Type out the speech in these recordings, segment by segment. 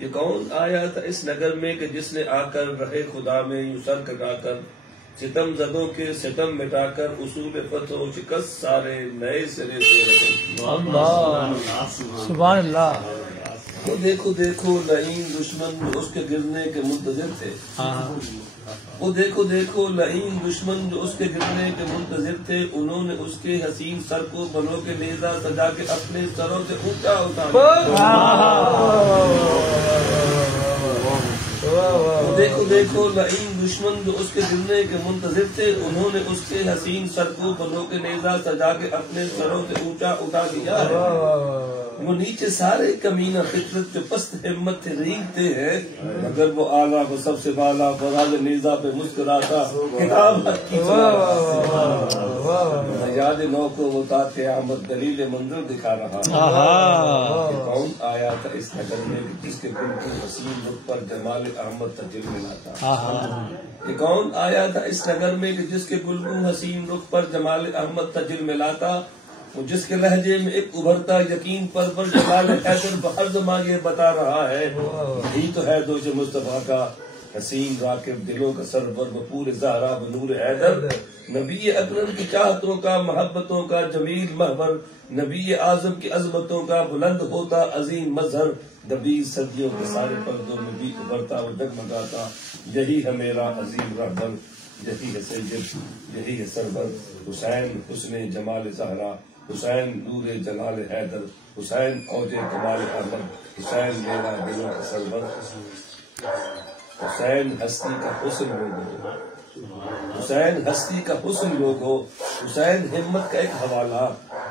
یہ کون آیا تھا اس نگر میں کہ جس نے آ کر رہے خدا میں یوں سر کٹا کر ستم زدوں کے ستم مٹا کر اصول فتح و شکست سارے نئے سرے سے رکھے. اللہ سبحان اللہ. وہ دیکھو دیکھو لعین دشمن جو اس کے گرنے کے منتظر تھے. وہ دیکھو دیکھو لعین دشمن جو اس کے گرنے کے منتظر تھے، انہوں نے اس کے حسین سر کو بلوں کے نیزہ سجا کے اپنے سروں سے اونچا اتارا. وہ دیکھو دیکھو لعین دشمن جو اس کے گرنے کے منتظر تھے، انہوں نے اس کے حسین سر کو بلوں کے نیزہ سجا کے اپنے سروں سے اونچا اٹھا دیا ہے. وہ نیچے سارے کمینہ فطرت جو پست ہمت ریگتے ہیں، مگر وہ اعلیٰ وہ سب سے بالا برال نیزہ پہ مسکراتا کتاب حق کی یاد نو کو وہ تاتے احمد دلیل منظر دکھا رہا. کون آیا تھا اس نگر میں جس کے گل کو حسین رخ پر جمال احمد تجل ملا تھا. یہ کون آیا تھا اس نگر میں کہ جس کے گل کو حسین رخ پر جمال احمد تجل ملا تھا، وہ جس کے لہجے میں ایک ابھرتا یقین پر جمال حیدر ہر زمان یہ بتا رہا ہے. یہی تو ہے دوش مصطفیٰ کا حسین راکب دلوں کا سرور بپور زہرا بنور حیدر. نبی اکرم کی چاہتوں کا محبتوں کا جمیل محور، نبی اعظم کی عظمتوں کا بلند ہوتا عظیم مظہر. دبی صدیوں کے سارے پردوں میں بھی ابھرتا وہ ڈگمگاتا. یہی ہے میرا عظیم رہبر، یہی ہے سید، یہی ہے سرور. حسین حسن جمال زہرا، حسین نور جلال حیدر، حسین اوج کمال احمد، حسین میرا دلوں کا سرور. حسین ہستی کا حسن لوگو، حسین ہستی کا حسن لوگو، حسین ہمت کا ایک حوالہ،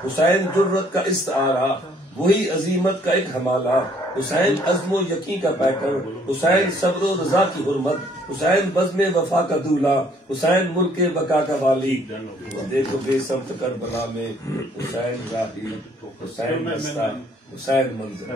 حسین جرت کا استعارہ، وہی عظیمت کا ایک حمالہ. حسین عزم و یقین کا پیکر، حسین صبر و رضا کی حرمت، حسین بزم وفا کا دولہ، حسین ملک بقا کا والی. دیکھو بے سمت کربلا میں حسین راہی، حسین رستہ، حسین منظر.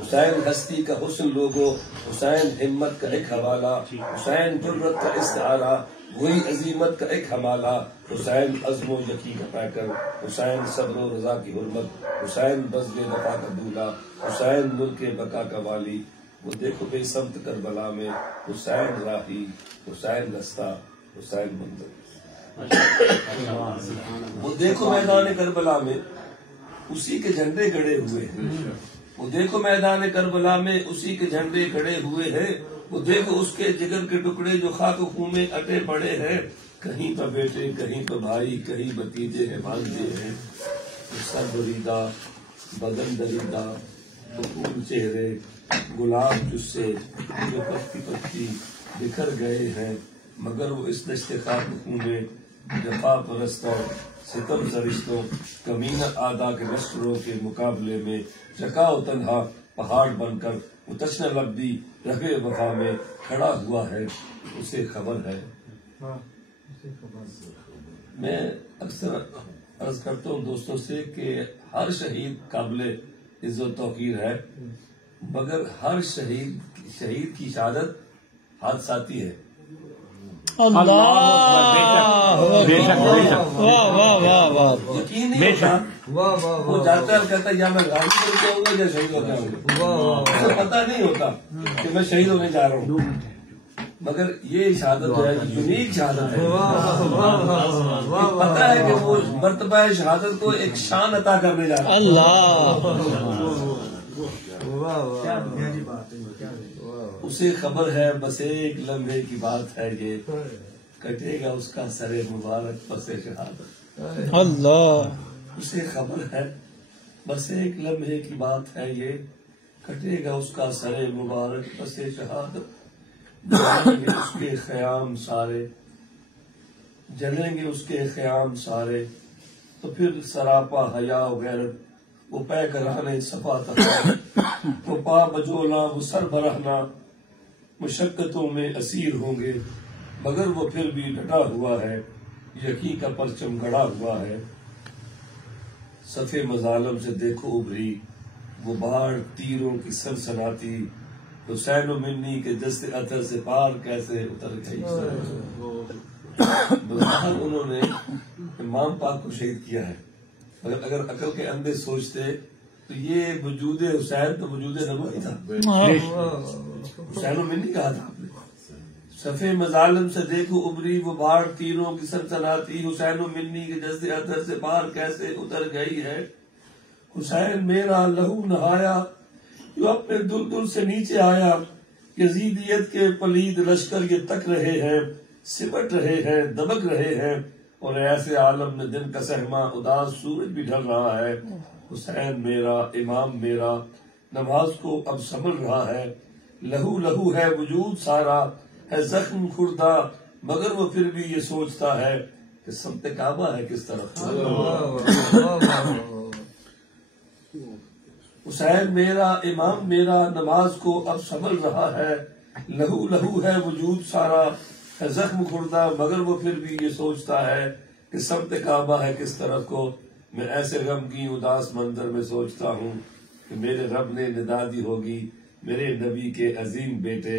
حسین ہستی کا حسن لوگو، حسین ہمت کا ایک حوالہ، حسین جرت کا استعارہ، وہی عظیمت کا ایک حمالہ. حسین عزم و یقین کا پیکر، حسین صبر و رضا کی حرمت، حسین بزم وفا کا دولہ، حسین ملک بقا کا والی. وہ دیکھو بے سمت کربلا میں حسین راہی، حسین رستہ، حسین منظر. وہ دیکھو میدان کربلا میں اسی کے جھنڈے گڑے ہوئے ہیں. وہ دیکھو میدان کربلا میں اسی کے جھنڈے گڑے ہوئے ہیں. وہ دیکھو اس کے جگر کے ٹکڑے جو خاک خون میں اٹے پڑے ہیں. کہیں پر بیٹے، کہیں پر بھائی، کہیں بتیجے ہیں، بھانجے ہیں. سر بریدہ، بدن دریدہ، پھول چہرے، گلاب جسے جو پتی پتی بکھر گئے ہیں. مگر وہ اس دشت خاک خون میں جفا پرستوں، ستم سرشتوں، کمینہ آدھا کے لشکروں کے مقابلے میں جکا و تنہا پہاڑ بن کر وہ تشنہ لبی رگے وفا میں کھڑا ہوا ہے. اسے خبر ہے. میں اکثر عرض کرتا ہوں دوستوں سے کہ ہر شہید قابل عزت و توقیر ہے، مگر ہر شہید کی شہادت حادثاتی ہے. یقین نہیں ہوتا. وہ جاتا ہے کہتا ہے یا میں غازی بن کے آؤں گا یا شہید ہو جاؤں گا. اسے پتہ نہیں ہوتا کہ میں شہید ہونے جا رہا ہوں، مگر یہ شہادت جو ہے یونیک شہادت ہے. پتہ ہے کہ وہ مرتبہ شہادت کو ایک شان عطا کرنے جا رہا ہے. اسے خبر ہے بس ایک لمحے کی بات ہے، یہ کٹے گا اس کا سر مبارک پس شہادت. اللہ. اسے خبر ہے بس ایک لمحے کی بات ہے، یہ کٹے گا اس کا سر مبارک پس شہادت. جلیں گے اس کے خیام سارے، جلیں گے اس کے خیام سارے. تو پھر سراپا حیا و غیرت وہ پے کرانے صفا تک، وہ پا بجولا وہ سر برہنا، مشقتوں میں اسیر ہوں گے مگر وہ پھر بھی ڈٹا ہوا ہے، یقین کا پرچم گڑا ہوا ہے. صفے مظالم سے دیکھو ابھری وہ باڑ تیروں کی سنسناتی، حسین و منی کے دست اثر سے پار کیسے اتر گئی. انہوں نے امام پاک کو شہید کیا ہے. اگر عقل کے اندھے سوچتے تو یہ وجود حسین تو وجود نبوی تھا. حسین و منی کہا تھا آپ نے. صفے مظالم سے دیکھو ابری وہ باڑ تیروں کی سلطناتی، حسین و منی کے جیسے ادھر سے باہر کیسے اتر گئی ہے. حسین میرا لہو نہایا جو اپنے دلدل سے نیچے آیا. یزیدیت کے پلید لشکر یہ تک رہے ہیں، سمٹ رہے ہیں، دبک رہے ہیں، اور ایسے عالم میں دن کا سہما اداس سورج بھی ڈھل رہا ہے. حسین میرا امام میرا نماز کو اب سنبھل رہا ہے. لہو لہو ہے وجود سارا، ہے زخم خوردہ مگر وہ پھر بھی یہ سوچتا ہے کہ سمت کعبہ ہے کس طرف. حسین میرا امام میرا نماز کو اب سنبھل رہا ہے. لہو لہو ہے وجود سارا، ہے زخم خوردہ مگر وہ پھر بھی یہ سوچتا ہے کہ سمت کعبہ ہے کس طرف کو. میں ایسے غمگین اداس منظر میں سوچتا ہوں کہ میرے رب نے ندا دی ہوگی میرے نبی کے عظیم بیٹے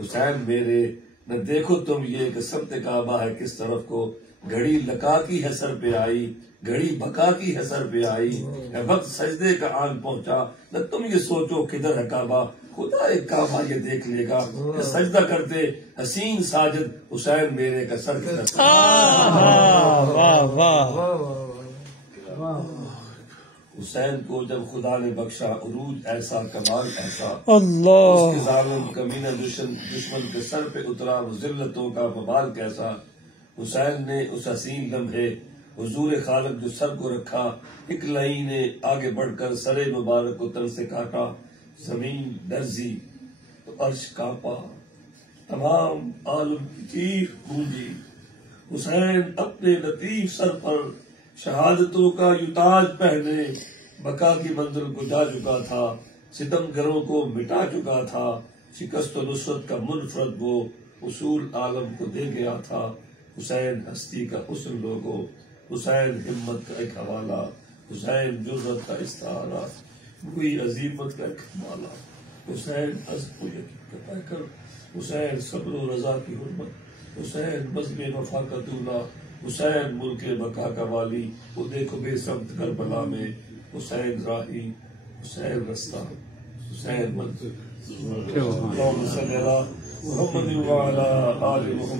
حسین میرے، نہ دیکھو تم یہ کہ سمت کعبہ ہے کس طرف کو. گھڑی لکا کی ہے سر پہ آئی، گھڑی بکا کی ہے سر پہ آئی، ہے وقت سجدے کا آن پہنچا. نہ تم یہ سوچو کدھر ہے کعبہ، خدا ایک کعبہ یہ دیکھ لے گا کہ سجدہ کرتے حسین ساجد حسین میرے کا سر کی طرف. حسین کو جب خدا نے بخشا عروج ایسا کمال ایسا، اس کے ظالم کمینہ دشمن کے سر پہ اترا وہ ذلتوں کا وبال کیسا. حسین نے اس حسین لمحے حضور خالق جو سر کو رکھا، ایک لائی نے آگے بڑھ کر سر مبارک کو تن سے کاٹا. زمین لرزی تو عرش کانپا، تمام عالم کی چیخ گونجی. حسین اپنے لطیف سر پر شہادتوں کا یوں تاج پہنے بقا کی منزل کو جا چکا تھا. ستم گروں کو مٹا چکا تھا، شکست و نصرت کا منفرد وہ اصول عالم کو دے گیا تھا. حسین ہستی کا حسن لوگو، حسین ہمت کا ایک حوالہ، حسین جرت کا استعارہ، وہی عظیمت کا ایک حوالہ. حسین عزم و یقین کا پیکر، حسین صبر و رضا کی حرمت، حسین بزم وفا کا دولہ، حسین ملک بقا کا والی. وہ دیکھو بے سمت کربلا میں حسین راہی، حسین رستہ، حسین منزل. اللہم صلی علی محمد وعلی آل محمد.